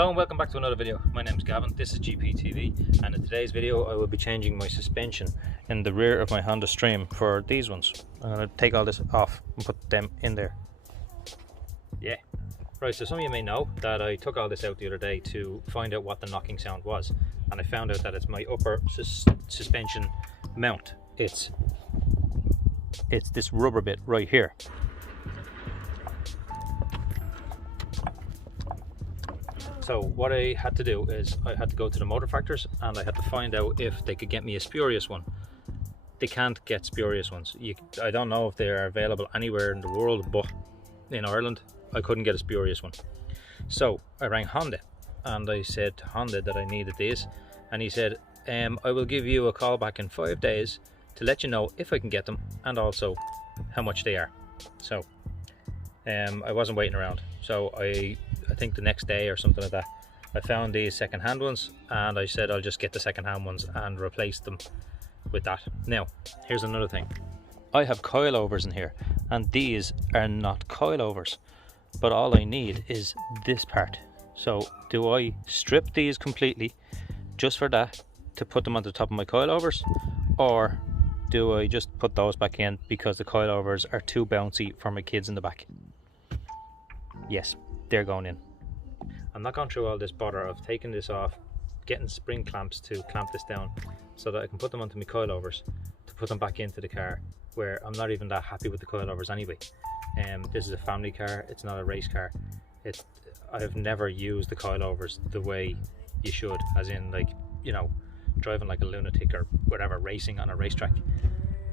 Hello and welcome back to another video. My name is Gavin, this is GPTV, and in today's video I will be changing my suspension in the rear of my Honda Stream for these ones. I'm going to take all this off and put them in there. Yeah. Right, so some of you may know that I took all this out the other day to find out what the knocking sound was, and I found out that it's my upper suspension mount. It's this rubber bit right here. So what I had to do is I had to go to the motor factors and I had to find out if they could get me a spurious one. They can't get spurious ones. I don't know if they are available anywhere in the world, but in Ireland I couldn't get a spurious one. So I rang Honda and I said to Honda that I needed these, and he said I will give you a call back in 5 days to let you know if I can get them and also how much they are. So I wasn't waiting around, so I think the next day or something like that I found these second-hand ones, and I said I'll just get the second-hand ones and replace them with that. Now here's another thing, I have coilovers in here and these are not coilovers, but all I need is this part. So do I strip these completely just for that to put them on the top of my coilovers, or do I just put those back in because the coilovers are too bouncy for my kids in the back? Yes, they're going in. I'm not going through all this bother of taking this off, getting spring clamps to clamp this down so that I can put them onto my coilovers to put them back into the car, where I'm not even that happy with the coilovers anyway. This is a family car, it's not a race car. I've never used the coilovers the way you should, as in, like, you know, driving like a lunatic or whatever, racing on a racetrack.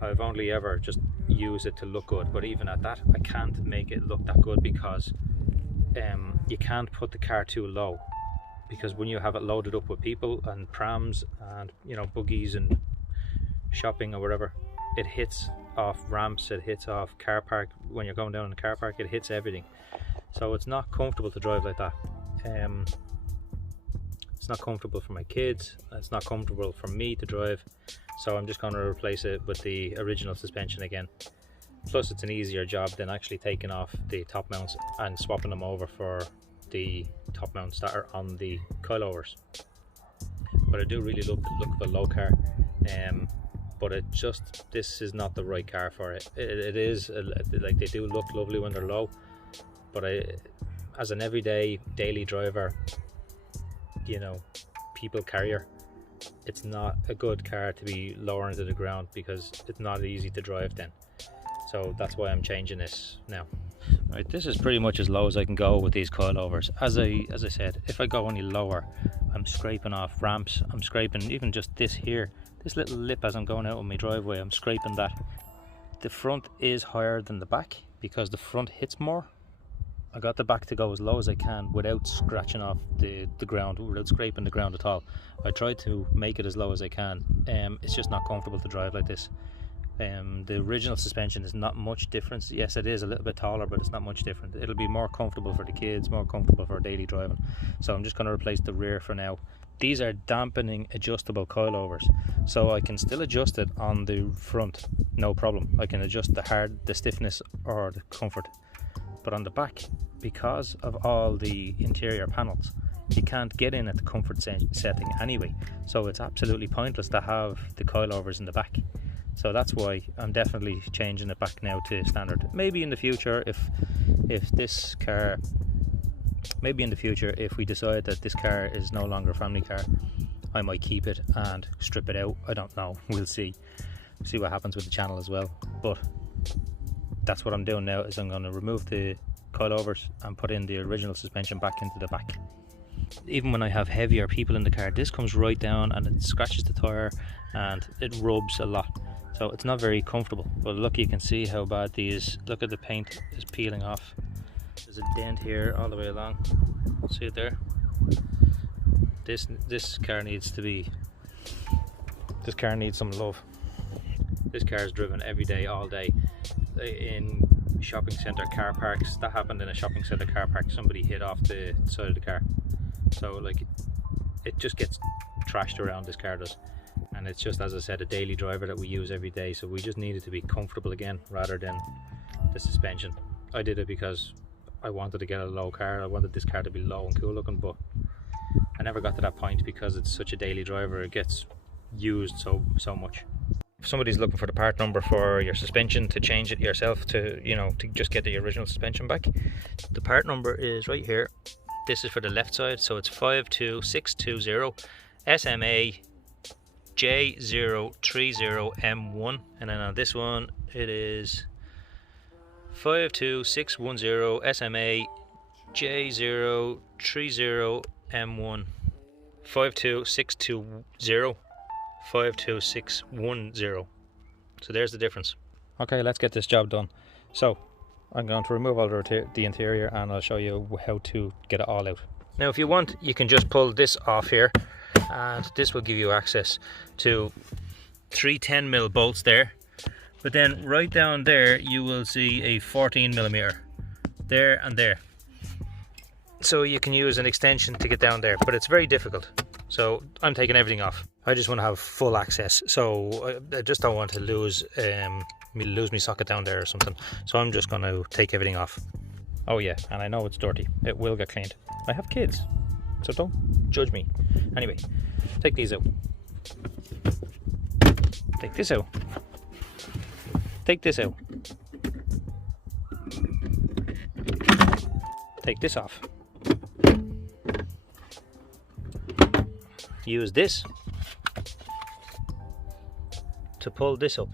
I've only ever just used it to look good, but even at that I can't make it look that good because you can't put the car too low, because when you have it loaded up with people and prams and, you know, buggies and shopping or whatever, it hits off ramps, it hits off car park. When you're going down in the car park, it hits everything, so it's not comfortable to drive like that. It's not comfortable for my kids, it's not comfortable for me to drive, so I'm just going to replace it with the original suspension again. Plus it's an easier job than actually taking off the top mounts and swapping them over for the top mounts that are on the coilovers. But I do really love the look of a low car, but this is not the right car for it. It is like, they do look lovely when they're low, but as an everyday daily driver, you know, people carrier, it's not a good car to be lowering to the ground because it's not easy to drive then. So that's why I'm changing this now. Right, this is pretty much as low as I can go with these coilovers. As I said, if I go any lower, I'm scraping off ramps, I'm scraping even just this here, this little lip as I'm going out on my driveway, I'm scraping that. The front is higher than the back because the front hits more. I got the back to go as low as I can without scratching off the ground, without scraping the ground at all. I tried to make it as low as I can. It's just not comfortable to drive like this. The original suspension is not much difference. Yes, it is a little bit taller, but it's not much different. It'll be more comfortable for the kids, more comfortable for daily driving. So I'm just going to replace the rear for now. These are dampening adjustable coilovers, so I can still adjust it on the front, no problem. I can adjust the stiffness or the comfort. But on the back, because of all the interior panels, you can't get in at the comfort setting anyway, so it's absolutely pointless to have the coilovers in the back. So that's why I'm definitely changing it back now to standard. Maybe in the future, if we decide that this car is no longer a family car, I might keep it and strip it out. I don't know, we'll see what happens with the channel as well. But that's what I'm doing now, is I'm going to remove the coilovers and put in the original suspension back into the back. Even when I have heavier people in the car, this comes right down and it scratches the tire and it rubs a lot, so it's not very comfortable. But look, you can see how bad these, look at the paint is peeling off. There's a dent here all the way along, see it there. This car needs some love. This car is driven every day, all day, in shopping centre car parks. That happened in a shopping centre car park. Somebody hit off the side of the car, so like it just gets trashed around, this car does. And it's just, as I said, a daily driver that we use every day, so we just need it to be comfortable again rather than the suspension. I did it because I wanted to get a low car. I wanted this car to be low and cool looking, but I never got to that point because it's such a daily driver, it gets used so much. If somebody's looking for the part number for your suspension to change it yourself to, you know, to just get the original suspension back, the part number is right here. This is for the left side, so it's 52620 SMA J030M1, and then on this one it is 52610 SMA J030M1, 52620 52610. So there's the difference. Okay, let's get this job done. So I'm going to remove all the interior, and I'll show you how to get it all out. Now if you want, you can just pull this off here, and this will give you access to 3 10mm bolts there, but then right down there you will see a 14mm there and there, so you can use an extension to get down there, but it's very difficult. So I'm taking everything off. I just want to have full access, so I just don't want to lose my socket down there or something. So I'm just going to take everything off. Oh yeah, and I know it's dirty. It will get cleaned. I have kids, so don't judge me. Anyway, take these out. Take this out. Take this out. Take this off. Use this to pull this up.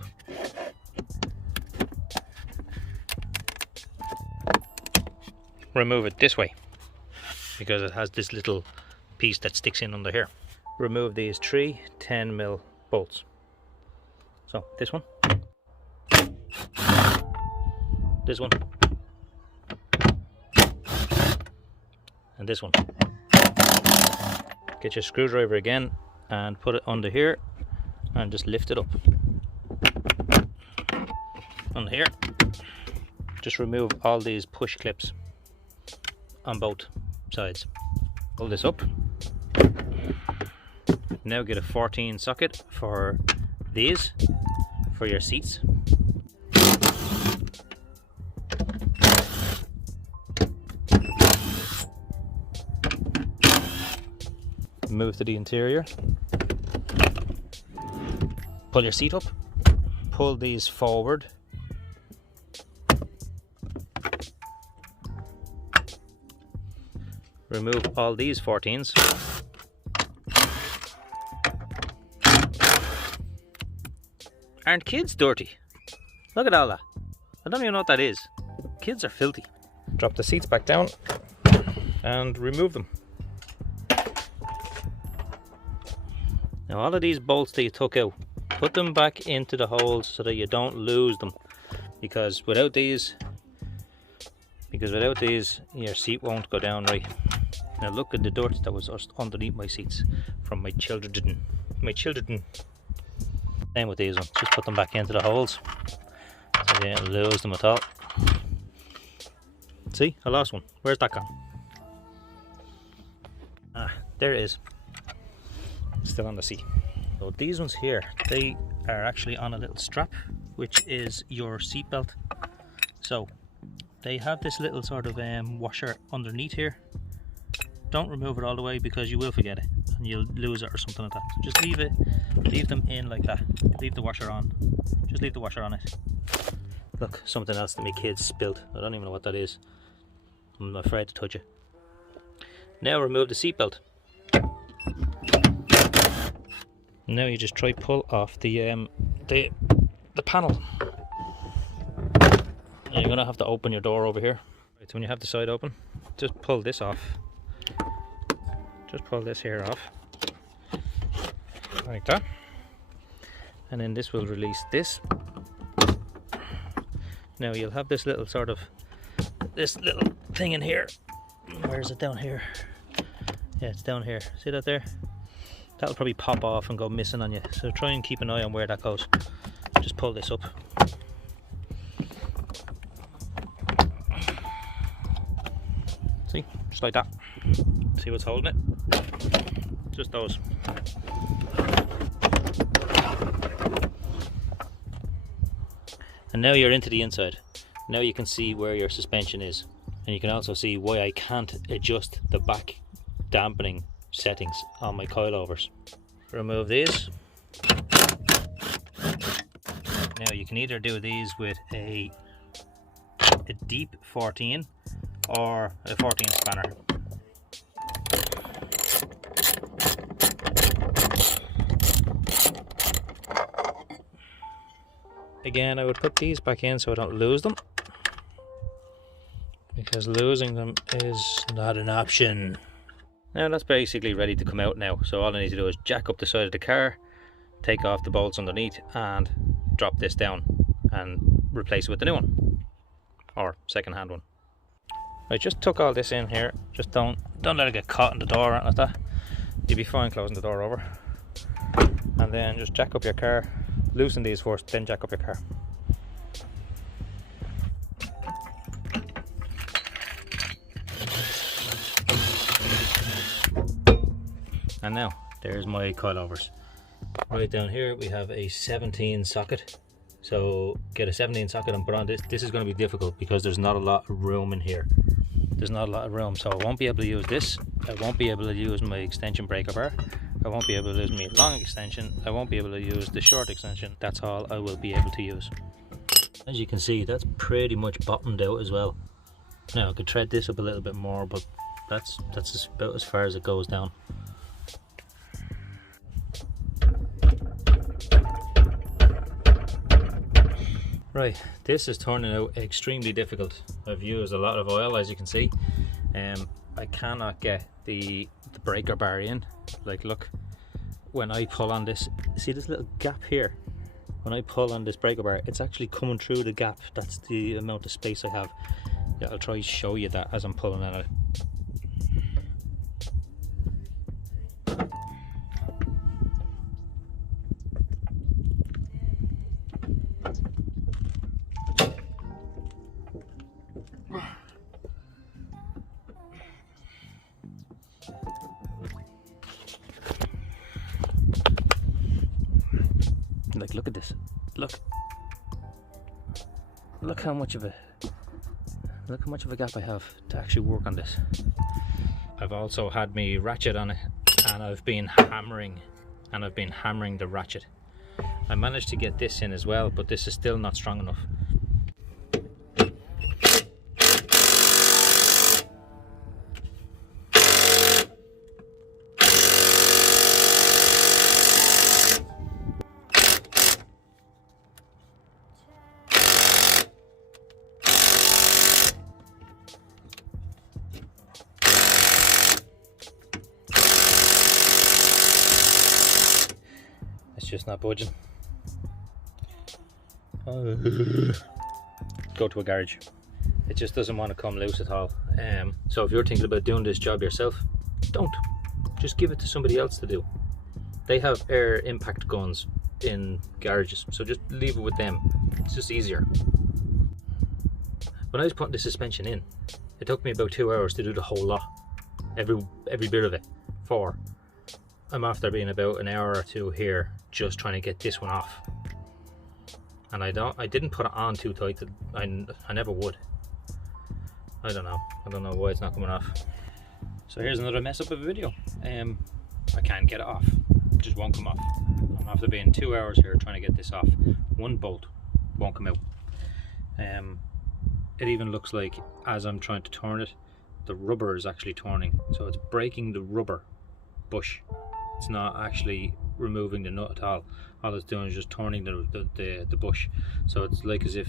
Remove it this way because it has this little piece that sticks in under here. Remove these 3 10mm bolts. So this one, this one, and this one. Get your screwdriver again and put it under here and just lift it up. Under here, just remove all these push clips on both sides. Pull this up. Now get a 14 socket for these, for your seats. Move to the interior. Pull your seat up. Pull these forward. Remove all these 14s. Aren't kids dirty? Look at all that. I don't even know what that is. Kids are filthy. Drop the seats back down and remove them. Now all of these bolts that you took out, put them back into the holes so that you don't lose them, because without these your seat won't go down right. Now look at the dirt that was underneath my seats from my children. Same with these ones, just put them back into the holes so you don't lose them at all. See, I lost one. Where's that gone? Ah, there it is. Still on the seat. So these ones here, they are actually on a little strap, which is your seat belt. So they have this little sort of washer underneath here. Don't remove it all the way because you will forget it and you'll lose it or something like that. So just leave them in like that. Leave the washer on. Just leave the washer on it. Look, something else that my kids spilled. I don't even know what that is. I'm afraid to touch it. Now remove the seat belt. Now you just try pull off the panel. Now you're gonna have to open your door over here. Right, so when you have the side open, just pull this off. Just pull this here off, like that, and then this will release this. Now you'll have this little thing in here. Where is it? Down here. Yeah, it's down here. See that there? That'll probably pop off and go missing on you, so try and keep an eye on where that goes. Just pull this up. See, just like that. See what's holding it? Just those. And now you're into the inside. Now you can see where your suspension is, and you can also see why I can't adjust the back dampening settings on my coilovers. Remove these. Now you can either do these with a deep 14 or a 14 spanner. Again, I would put these back in so I don't lose them, because losing them is not an option. Now that's basically ready to come out now, so all I need to do is jack up the side of the car, take off the bolts underneath and drop this down and replace it with the new one, or second hand one. I just took all this in here, just don't let it get caught in the door or anything like that. You'll be fine closing the door over, and then just jack up your car. Loosen these first, then jack up your car. And now, there's my coilovers. Right down here we have a 17 socket. So get a 17 socket and put on this. This is going to be difficult because there's not a lot of room in here. There's not a lot of room, so I won't be able to use this. I won't be able to use my extension breaker bar. I won't be able to use my long extension. I won't be able to use the short extension. That's all I will be able to use. As you can see, that's pretty much bottomed out as well. Now I could thread this up a little bit more, but that's about as far as it goes down. Right, this is turning out extremely difficult. I've used a lot of oil, as you can see. I cannot get the breaker bar in. Like, look, when I pull on this, see this little gap here? When I pull on this breaker bar, it's actually coming through the gap. That's the amount of space I have. Yeah, I'll try to show you that as I'm pulling it out. Like, look at this. Look how much of a gap I have to actually work on this. I've also had me ratchet on it, and I've been hammering the ratchet. I managed to get this in as well, but this is still not strong enough. Just not budging. Go to a garage. It just doesn't want to come loose at all. So if you're thinking about doing this job yourself, don't. Just give it to somebody else to do. They have air impact guns in garages, so just leave it with them. It's just easier. When I was putting the suspension in, it took me about 2 hours to do the whole lot, every bit of it. I'm after being about an hour or two here just trying to get this one off, and I didn't put it on too tight. I never would. I don't know why it's not coming off. So here's another mess up of a video. I can't get it off. It just won't come off. I'm after being 2 hours here trying to get this off. One bolt won't come out. It even looks like as I'm trying to turn it, the rubber is actually turning, so it's breaking the rubber bush. It's not actually removing the nut at all. All it's doing is just turning the bush. So it's like as if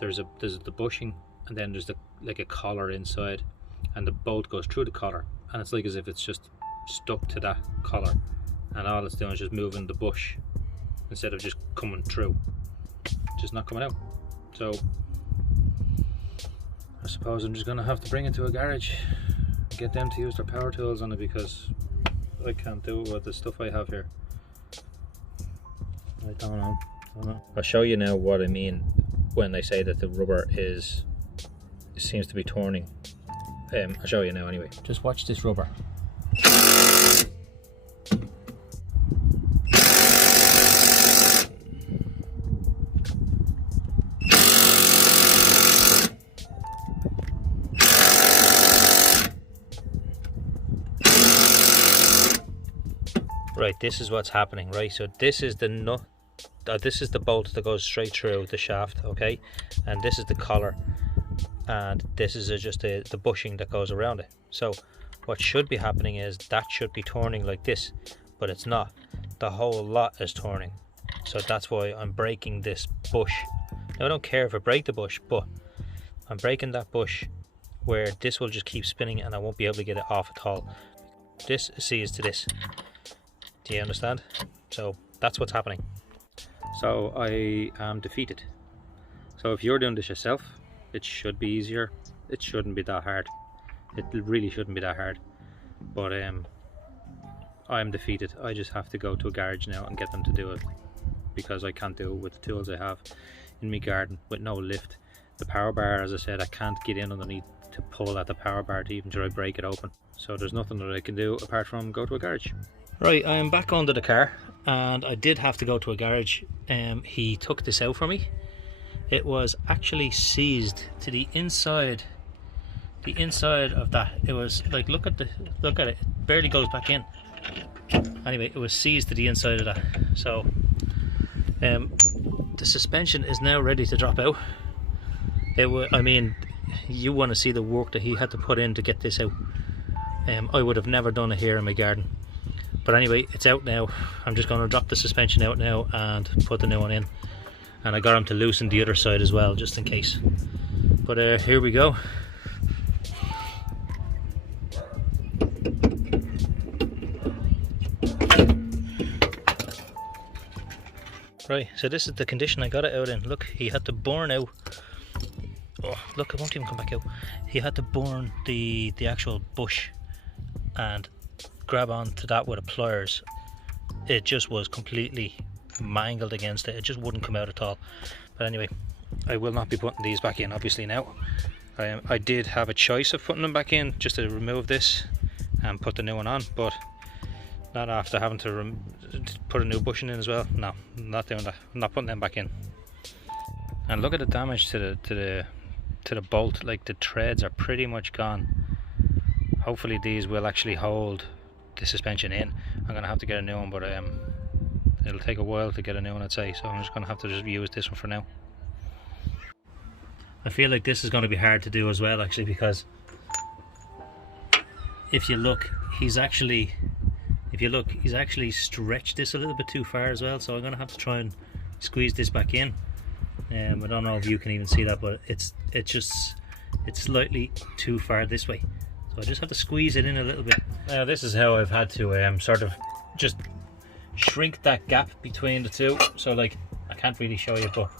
there's the bushing, and then there's like a collar inside, and the bolt goes through the collar, and it's like as if it's just stuck to that collar, and all it's doing is just moving the bush instead of just coming through. Just not coming out. So I suppose I'm just gonna have to bring it to a garage, get them to use their power tools on it, because I can't do it with the stuff I have here. I don't know. I'll show you now what I mean when I say that the rubber seems to be turning. I'll show you now anyway. Just watch this rubber. Right, this is what's happening, right? So this is the nut, this is the bolt that goes straight through the shaft, okay? And this is the collar, and this is just the bushing that goes around it. So what should be happening is that should be turning like this, but it's not. The whole lot is turning. So that's why I'm breaking this bush. Now I don't care if I break the bush, but I'm breaking that bush where this will just keep spinning and I won't be able to get it off at all. This sees to this. Do you understand? So that's what's happening. So I am defeated. So if you're doing this yourself, it should be easier. It shouldn't be that hard. It really shouldn't be that hard. But I'm defeated. I just have to go to a garage now and get them to do it, because I can't do it with the tools I have in my garden with no lift. The power bar, as I said, I can't get in underneath to pull at the power bar to even try to break it open. So there's nothing that I can do apart from go to a garage. Right, I am back under the car, and I did have to go to a garage. He took this out for me. It was actually seized to the inside of that. It was like, look at it, it barely goes back in. Anyway, it was seized to the inside of that. So the suspension is now ready to drop out. I mean, you want to see the work that he had to put in to get this out. I would have never done it here in my garden. But anyway, it's out now. I'm just going to drop the suspension out now and put the new one in. And I got him to loosen the other side as well, just in case. But here we go. Right, so this is the condition I got it out in. Look, he had to burn out. Oh, look, it won't even come back out. He had to burn the actual bush and grab onto that with a pliers. It just was completely mangled against it. It just wouldn't come out at all. But anyway, I will not be putting these back in obviously now. I did have a choice of putting them back in just to remove this and put the new one on, but not after having to put a new bushing in as well. No, I'm not doing that. I'm not putting them back in. And look at the damage to the bolt. Like, the threads are pretty much gone. Hopefully these will actually hold the suspension in. I'm gonna have to get a new one, but it'll take a while to get a new one, I'd say, so I'm just gonna have to just use this one for now. I feel like this is going to be hard to do as well, actually, because if you look, he's actually stretched this a little bit too far as well, so I'm going to have to try and squeeze this back in. I don't know if you can even see that, but it's slightly too far this way, so I just have to squeeze it in a little bit. Now this is how I've had to sort of just shrink that gap between the two. So, like, I can't really show you, but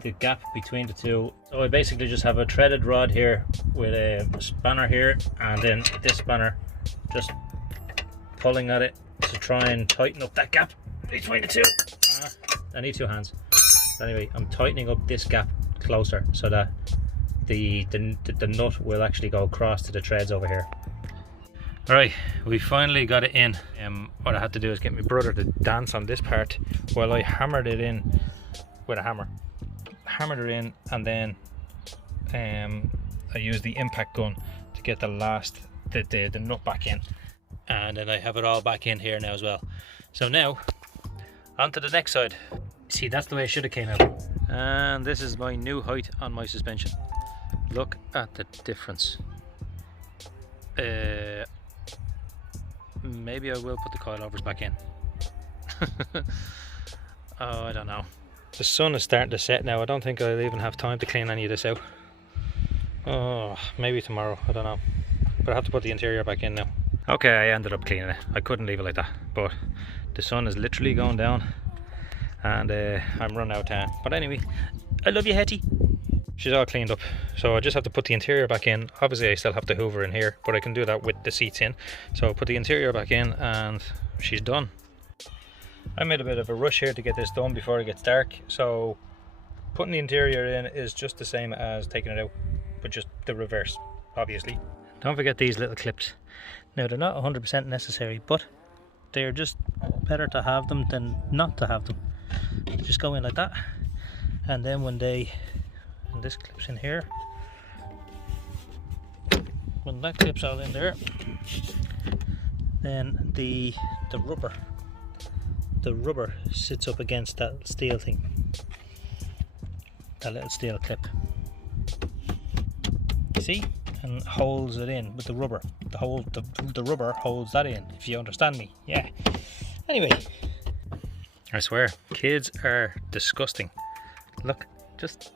the gap between the two. So I basically just have a threaded rod here with a spanner here, and then this spanner just pulling at it to try and tighten up that gap between the two. I need two hands. Anyway, I'm tightening up this gap closer so that the nut will actually go across to the threads over here. Alright, we finally got it in. What I had to do is get my brother to dance on this part while I hammered it in with a hammer. Hammered it in, and then I used the impact gun to get the nut back in, and then I have it all back in here now as well. So now on to the next side. See, that's the way it should have came out. And this is my new height on my suspension. Look at the difference. Maybe I will put the coilovers back in. Oh, I don't know. The sun is starting to set now. I don't think I'll even have time to clean any of this out. Oh, maybe tomorrow, I don't know. But I have to put the interior back in now. Okay, I ended up cleaning it. I couldn't leave it like that, but the sun is literally going down, and I'm running out of time. But anyway, I love you, Hetty. She's all cleaned up, so I just have to put the interior back in. Obviously I still have to hoover in here, but I can do that with the seats in. So I'll put the interior back in and she's done. I made a bit of a rush here to get this done before it gets dark, so putting the interior in is just the same as taking it out, but just the reverse, obviously. Don't forget these little clips. Now, they're not 100% necessary, but they're just better to have them than not to have them. They just go in like that, and then when this clips in here, when that clips all in there, then the rubber sits up against that steel thing, that little steel clip. See, and holds it in with the rubber. The rubber holds that in, if you understand me. Yeah. Anyway, I swear, kids are disgusting. Look, just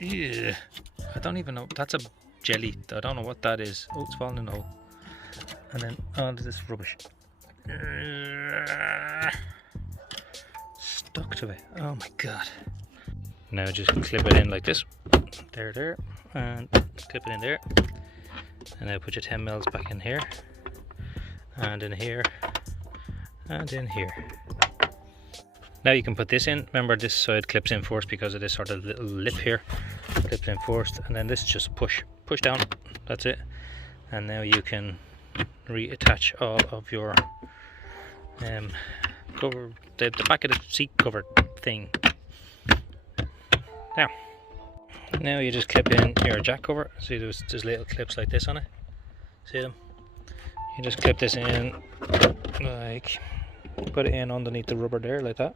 I don't even know. That's a jelly. I don't know what that is. Oh, it's falling in the hole. And then all this rubbish stuck to it. Oh my god. Now just clip it in like this. There, and clip it in there. And now put your 10 mils back in here, and in here, and in here. Now you can put this in. Remember, this side clips in first because of this sort of little lip here. Clips in first, and then this is just a push down. That's it. And now you can reattach all of your cover, the back of the seat cover thing. Now you just clip in your jack cover. See, there's little clips like this on it. See them? You just clip this in, like, put it in underneath the rubber there, like that.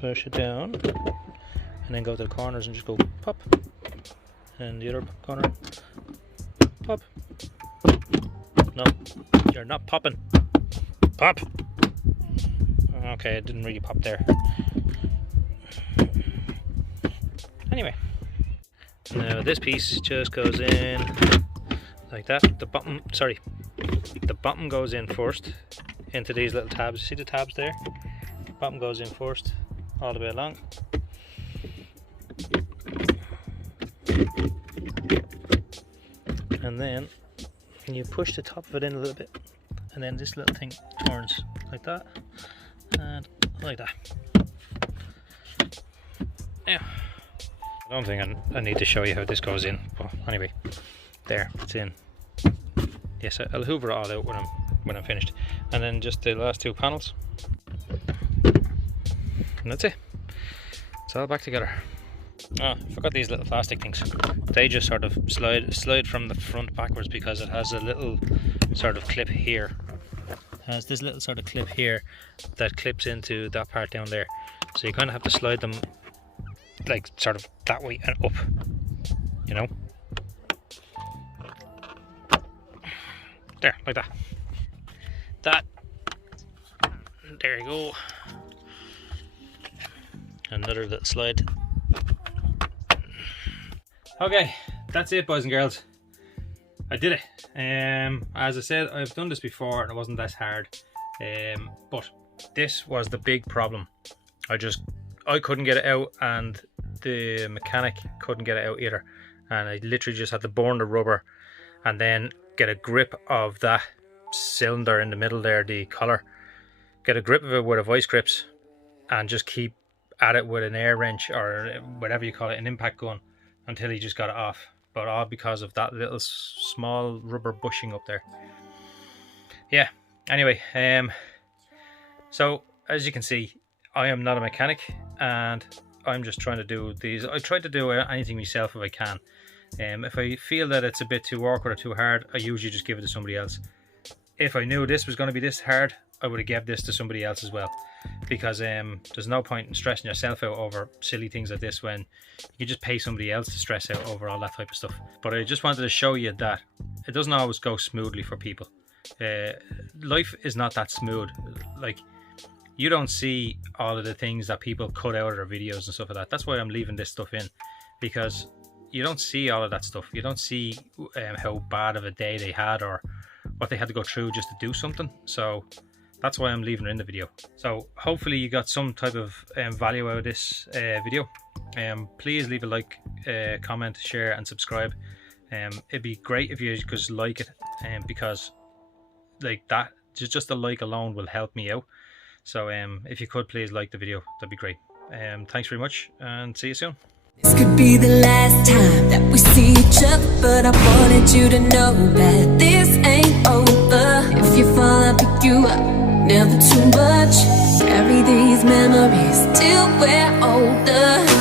Push it down, and then go to the corners and just go pop. And the other corner, pop. No, you're not popping. Pop. Okay, it didn't really pop there. Anyway, now this piece just goes in like that. The bottom goes in first into these little tabs. See the tabs there? The bottom goes in first all the way along. And then you push the top of it in a little bit, and then this little thing turns like that and like that. Now, I don't think I need to show you how this goes in, but anyway, there, it's in. Yes, I'll hoover it all out when I'm finished. And then just the last two panels, and that's it. It's all back together. Oh, I forgot these little plastic things. They just sort of slide from the front backwards because it has a little sort of clip here. It has this little sort of clip here that clips into that part down there. So you kind of have to slide them like sort of that way and up, you know. There, like that. There you go. Another little slide. Okay, that's it, boys and girls. I did it. As I said, I've done this before and it wasn't that hard. But this was the big problem. I couldn't get it out, and the mechanic couldn't get it out either. And I literally just had to burn the rubber and then get a grip of that cylinder in the middle there, the collar. Get a grip of it with a vice grips and just keep at it with an air wrench or whatever you call it, an impact gun, until he just got it off. But all because of that little small rubber bushing up there. Yeah, anyway, so as you can see, I am not a mechanic and I'm just trying to do these. I try to do anything myself if I can. If I feel that it's a bit too awkward or too hard, I usually just give it to somebody else. If I knew this was going to be this hard, I would have given this to somebody else as well. Because there's no point in stressing yourself out over silly things like this when you just pay somebody else to stress out over all that type of stuff. But I just wanted to show you that it doesn't always go smoothly for people. Life is not that smooth. Like, you don't see all of the things that people cut out of their videos and stuff like that. That's why I'm leaving this stuff in, because you don't see all of that stuff. You don't see how bad of a day they had or what they had to go through just to do something. So that's why I'm leaving it in the video. So hopefully you got some type of value out of this video. Please leave a like, comment, share and subscribe. It'd be great if you just like it, because like that, just a like alone will help me out. So if you could please like the video, that'd be great. Thanks very much and see you soon. This could be the last time that we see each other, but I wanted you to know that this ain't over. If you fall, I'll pick you up, never too much. Carry these memories till we're older.